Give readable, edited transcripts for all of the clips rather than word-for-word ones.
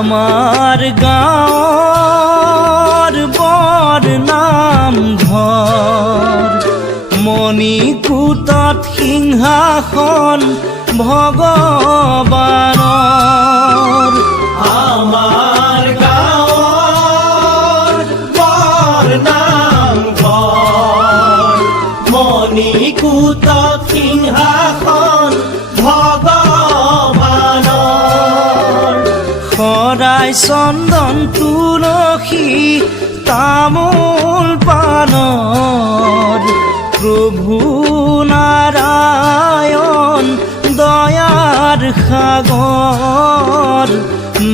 আমাৰ গাঁৱৰ বৰ নামঘৰ মণিকূটত সিংহাসন ভগৱানৰ। আমাৰ গাঁৱৰ বৰ নামঘৰ মণিকূটত সিংহাসন ভগৱানৰ। শৰাই চন্দন তুলসী তামোল পানৰ প্ৰভু নাৰায়ণ দয়াৰ সাগৰ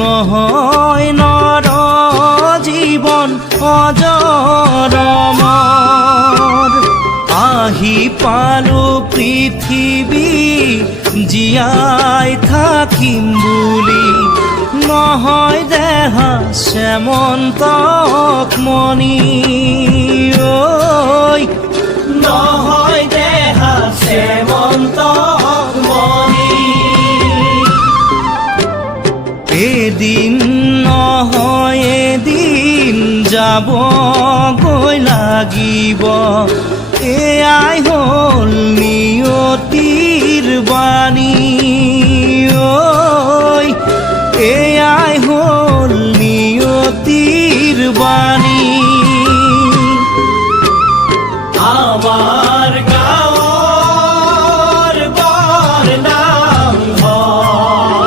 নহয় নৰ জীৱন অজৰমৰ। আহি পালো পৃথিৱী জীয়াই থাকিম বুলি নহয় দেহা শ্যামন্তক মণি ঐ নহয় দেহা শ্যামন্তক মণি। এদিন নহয় এদিন যাবগৈ লাগিব এয়াই হ'ল নিয়তিৰ বাণী ঐ এয়াই হ'ল নিয়তিৰ বাণী। আমাৰ গাঁৱৰ বৰ নামঘৰ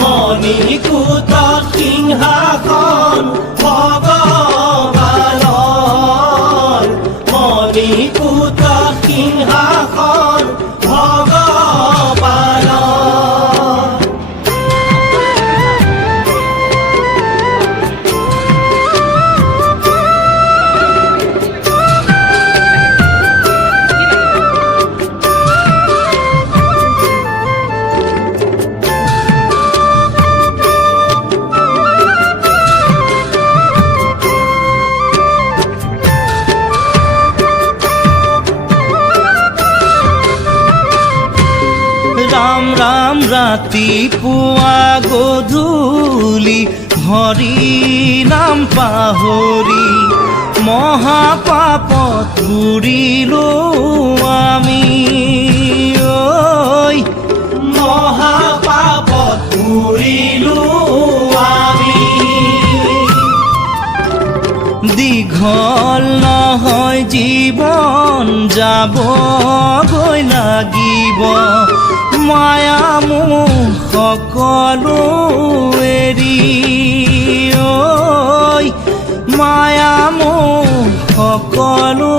মণিকূটত সিংহাসন ভগৱানৰ। মণিকূটত সিংহাসন ভগৱানৰ। ৰাম ৰাম ৰাতিপুৱা গধূলি হৰি নাম পাহৰি মহাপাপত বুৰিলো আমি ঐ মহাপাপত বুৰিলো আমি। দীঘল নহয় জীৱন যাবগৈ লাগিব মায়া মোহ সকলো এৰি ঐ মায়া মোহ সকলো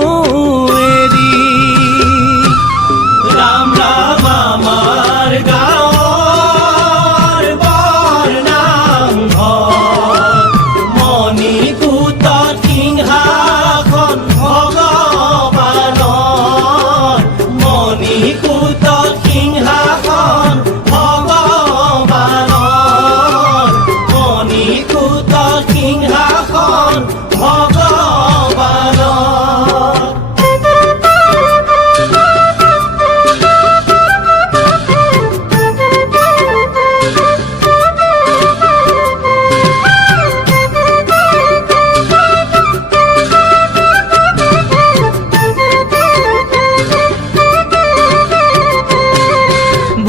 এৰি। ৰাম ৰাম আমাৰ গাঁৱৰ বৰ নামঘৰ মণিকূটত সিংহাসন ভগৱানৰ। মণিকূটত সিংহাসন ভগৱানৰ। মণিকূটত সিংহাসন ভগৱানৰ।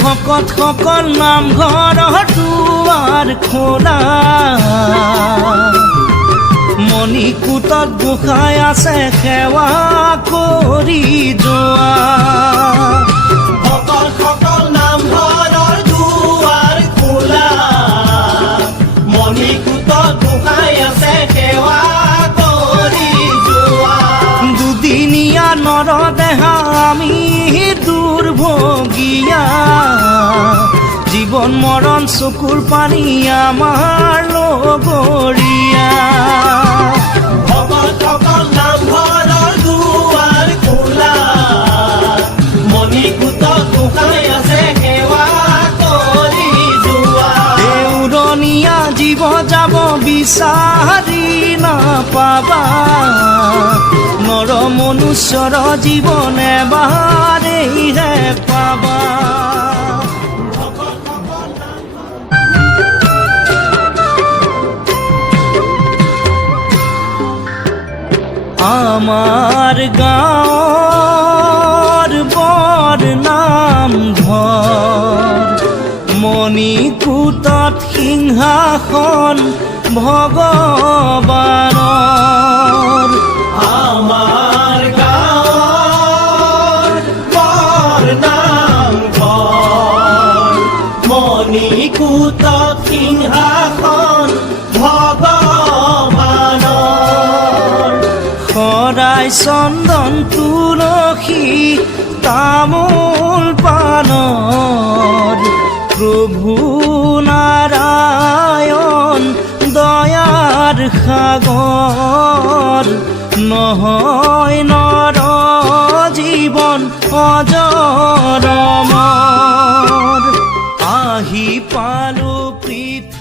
ভকতসকল নামঘৰৰ দুৱাৰ খোলা মণিকূটত গোসাঁই আছে সেৱা কৰি যোৱা। ভকতসকল নামঘৰৰ দুৱাৰ খোলা মণিকূটত গোসাঁই আছে সেৱা কৰি যোৱা। দুদিনীয়া নৰদেহা আমি দুৰ্ভগীয়া জীৱন মৰণ চকুৰ পানী আমাৰ লগৰীয়া। ভকতসকল নামঘৰৰ দুৱাৰ খোলা মণিকূটত গোসাঁই আছে সেৱা কৰি যোৱা। দেউৰণীয়া জীৱ যাব বিচাৰি নাপাবা নৰ মনুষ্যৰ জীৱন এবাৰেইহে পাবা। আমাৰ গাঁৱৰ বৰ নামঘৰ মণিকূটত সিংহাসন ভগৱানৰ আমাৰ গাঁৱৰ বৰ নামঘৰ মণিকূটত সিংহাসন ভগৱানৰ সদায় চন্দন তুলসী তামোল পানৰ প্ৰভু নাৰায়ণ দয়াৰ সাগৰ নহয় নৰ জীৱন অজৰ অমৰ আহি পালো পৃথিৱী